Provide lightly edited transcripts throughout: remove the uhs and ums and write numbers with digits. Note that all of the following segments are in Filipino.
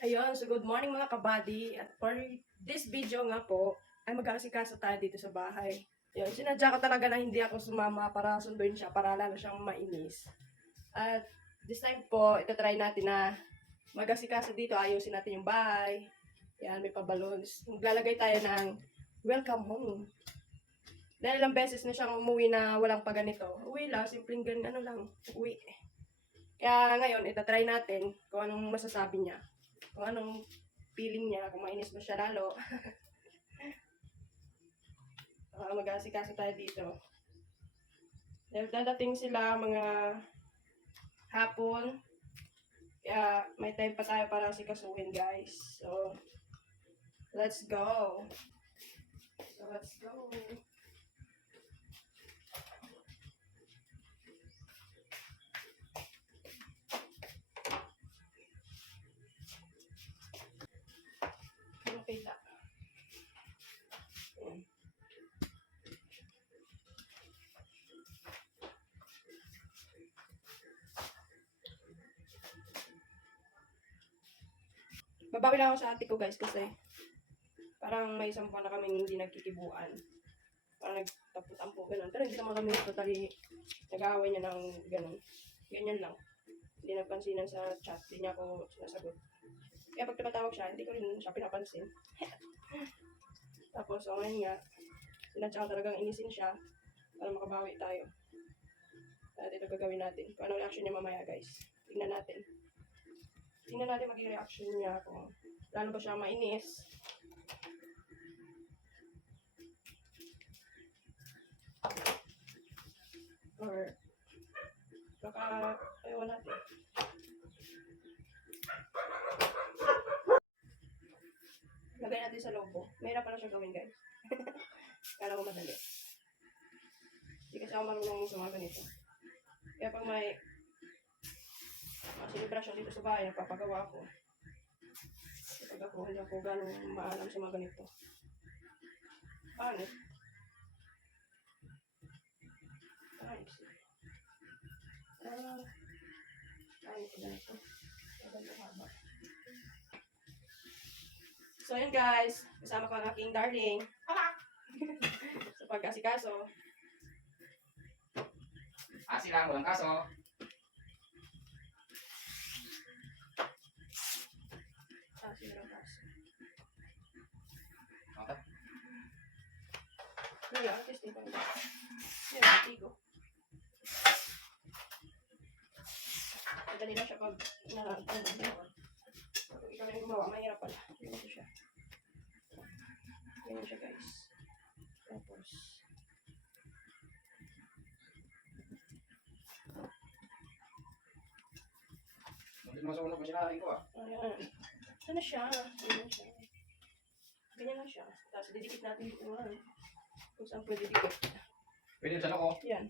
Ayun, so good morning mga kabady. At for this video nga po, ay mag-aasikaso tayo dito sa bahay. Ayun, sinadya ko talaga na hindi ako sumama para sunduin siya, para lalo siyang mainis. At this time po, itatry natin na mag-asikaso dito, ayusin natin yung bahay. Yan, may pa-balloons. Maglalagay tayo ng welcome home. Dahil ilang beses na siyang umuwi na walang pa ganito. Uwi lang, simpleng ano lang, uwi. Kaya ngayon, itatry natin kung anong masasabi niya. Kung anong feeling niya, kung mainis ba siya lalo. Mag-aasikaso tayo dito. Dahil dadating sila mga hapon, kaya may time pa tayo para asikasuhin guys. So, let's go. Okay na. Babawi lang ako sa ate ko guys kasi parang may isang buwan na kaming hindi nagkikibuan. Parang nagtapot-ampo ganun. Pero hindi naman kami totally nag-aaway niya ng ganun. Ganyan lang. Hindi nagpansinan sa chat. Hindi niya ako sinasagot. Kaya pag tumatawag siya, hindi ko rin siya pinapansin. Tapos, so ngayon nga, sinadya ko talagang inisin siya para makabawi tayo. At ito gagawin natin. Kung anong reaction niya mamaya guys. Tingnan natin. Tingnan natin maging reaction niya kung lalo ba siya mainis. Or baka ayaw natin. Lagay natin sa lobo. Mahirap pala siya gawin guys. Kala ko madali. Hindi kasi ako marunong sa mga ganito. Kaya pag may celebration dito sa bahay, nagpapagawa ako. Pag ako, hindi ako gano'ng maalam sa mga ganito. Paano? Ayos. Ayos na ito. So yun guys, kasama ko ang aking darling. Sa pag-asikaso. Asi lang, walang kaso. Meron kaso. Okay. Ngayon, artist din pa rin. Ngayon, tigo. Madali lang siya pag ikaw na yung gumawa, mahirap pala. Ganito siya. Ganyan siya guys. Tapos, Hindi mo sa ulo kung sinahin ko ah. ayan. Ano siya? Ganyan siya. Ganyan lang siya. Tapos, didikit natin yung uwan. Kung saan pwede dikit. Pwede sa loko. Yan.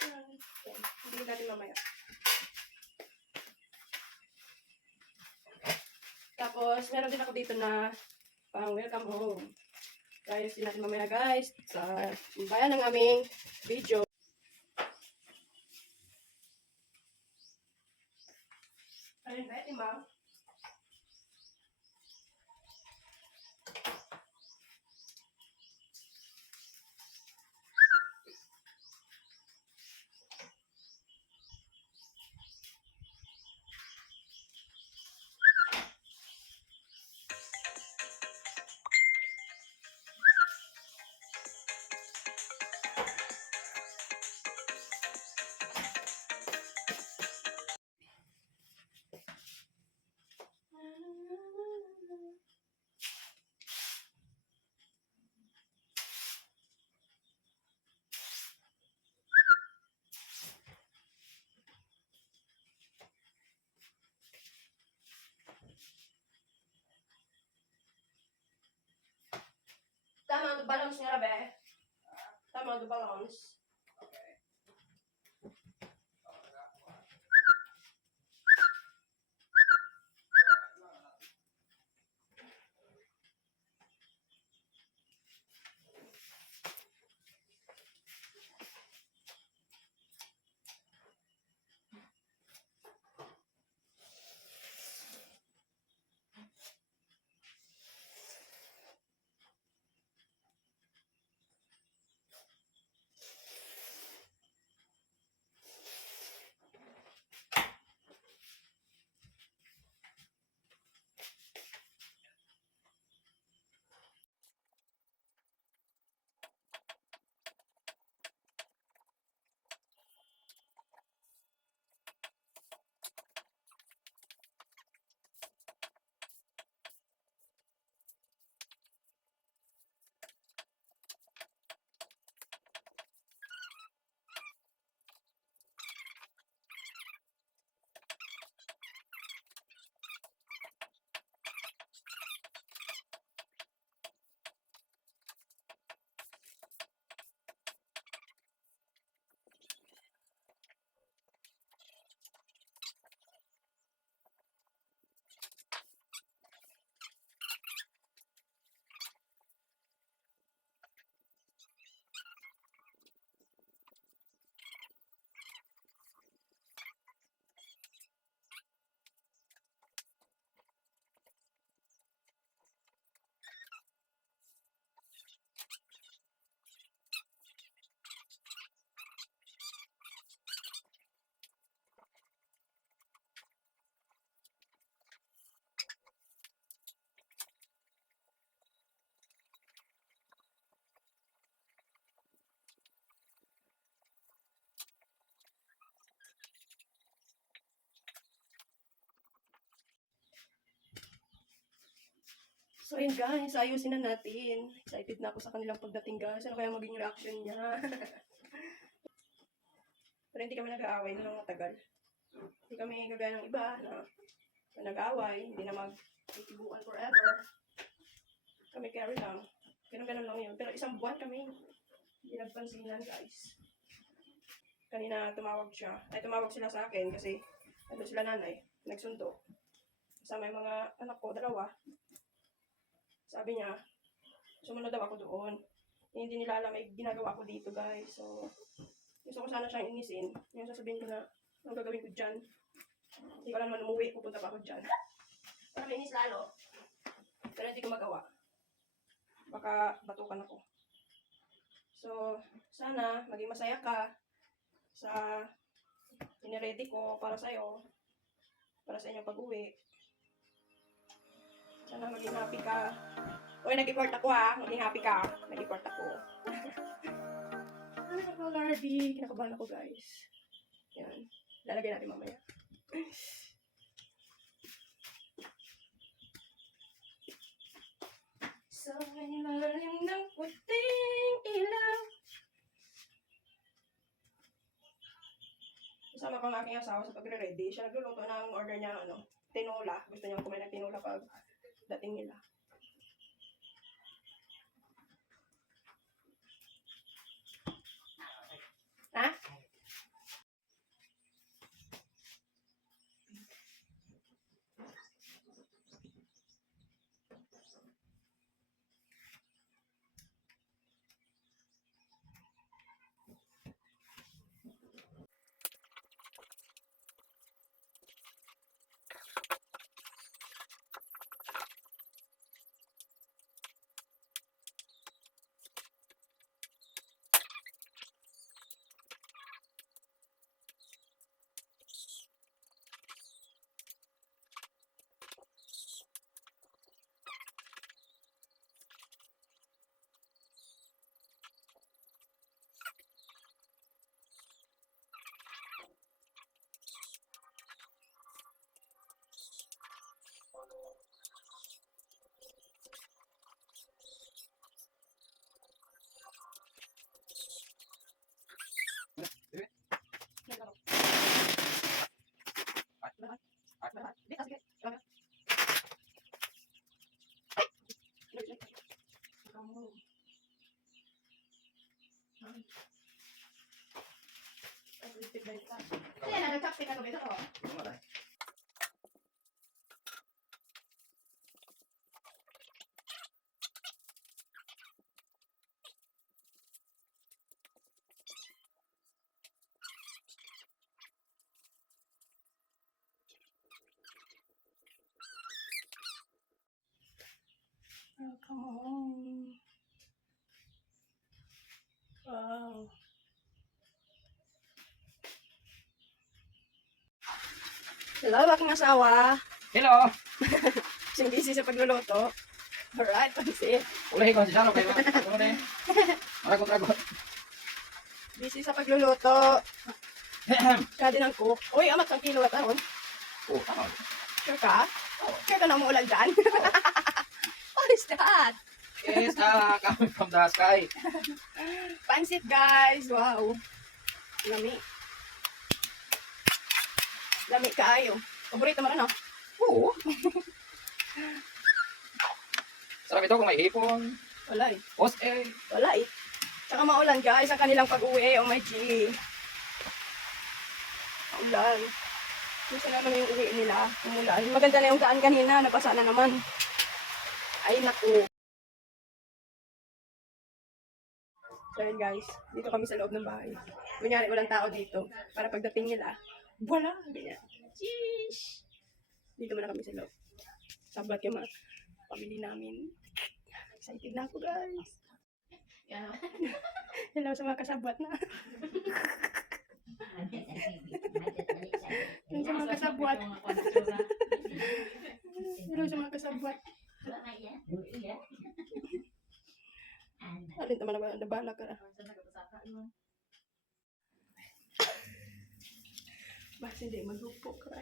Ayan. Dikit natin mamaya. Tapos, meron din ako dito na pang welcome home. Guys, din natin mamaya guys. Sa bayan ng aming video. Ayun ba, Tima? Tama ang balance niya, Rabe. Tama ang balance. rin guys, ayusin na natin. Excited na ako sa kanilang pagdating guys. Ano kaya maging reaction niya? Pero hindi kami nag-aaway na ng matagal. Hindi kami gagaya ng iba na nag-aaway, hindi na mag-titibuan forever. Kami carry lang. Ganun-ganun lang yun. Pero isang buwan kami hindi nagpansinan guys. Kanina tumawag siya. Ay tumawag sila sa akin kasi nandun sila nanay. Nagsundo. Kasama yung mga anak ko, dalawa. Sabi niya, sumunod daw ako doon. Hindi nila alam may ginagawa ko dito guys. So, gusto ko sana siyang inisin. Yung sasabihin ko na, anong gagawin ko dyan? Hindi ko alam naman umuwi, pupunta pa ako dyan. Para mainis lalo. Pero hindi ko magawa. Baka batukan ako. So, sana maging masaya ka sa iniready ko para sa'yo. Para sa inyong pag-uwi. Sana maging happy ka. Uy, nag-report ako ha. Maging happy ka. Nag-report ako. Ano ako, Lardy? Kinakabahan ako, guys. Yan. Lalagay natin mamaya. Sa ilalim ng puting ilaw. Kasama ko ang aking asawa sa pagre-ready. Siya nagluluto ng order niya, tinola. Gusto niya kumain ng tinola pag dating nila. Ha? Ayan, nag-chopstick ka beso ko. Oh, come on. Wow. Hello, aking asawa. Hello! Busy sa pagluluto. Alright, pansin. Ulahin ko si Saro kayo. Ano na eh? Maragot-ragot. Busy sa pagluluto. Kadi ng cook. Uy, amat ng kilo at ahon. Oh, tama. Sure ka? Sure ka na umuulan dyan? What is that? Yes, coming from the sky. Pansit, guys. Wow. Lami. Lami kaayo. Paborito mo ano? Oo. Sarap ito kung may hipon. Wala eh. Post eh. Wala eh. Tsaka maulan, guys. Ang kanilang pag-uwi. Oh my G. Maulan. Gusto naman yung uwi nila. Umulan. Maganda na yung daan kanina. Nabasa na naman. Ay, naku. So yun guys, dito kami sa loob ng bahay. Kunyari, walang tao dito. Para pagdating nila, wala! Ganyan. Sheesh! Dito muna kami sa loob. Sabat yung mga pamilya namin. Excited na ako guys. Hello sa mga kasabwat na. Hello sa mga kasabwat. Hello sa mga kasabwat. Alin naman naman, nabala ka na. Bakit hindi, maglupo ka.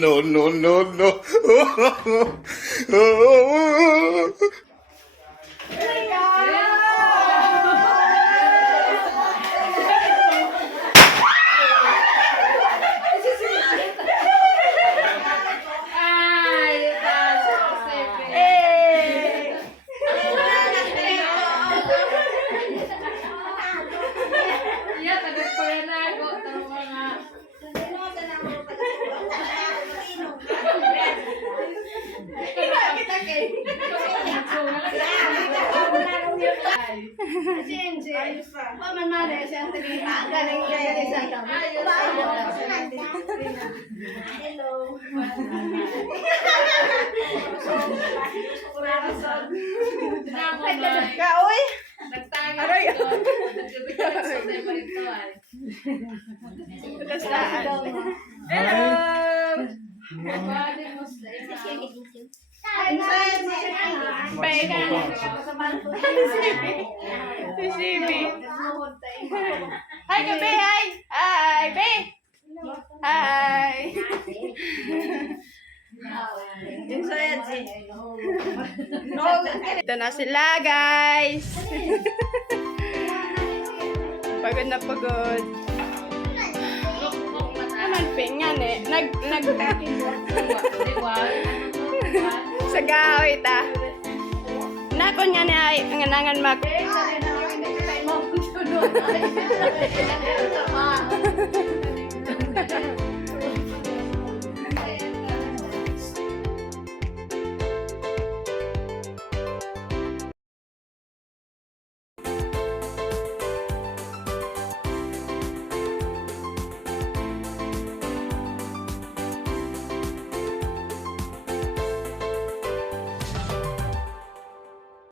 No, no, no, no. Kaoy! Aray! Hello! Si Sibi. Hi, Gabi! Hi! Hi, Be! Hi! Ito na sila, guys! Pagod na pagod. Naman, pingan eh. Sa gawit ah. Nako niya na ay nangan mag.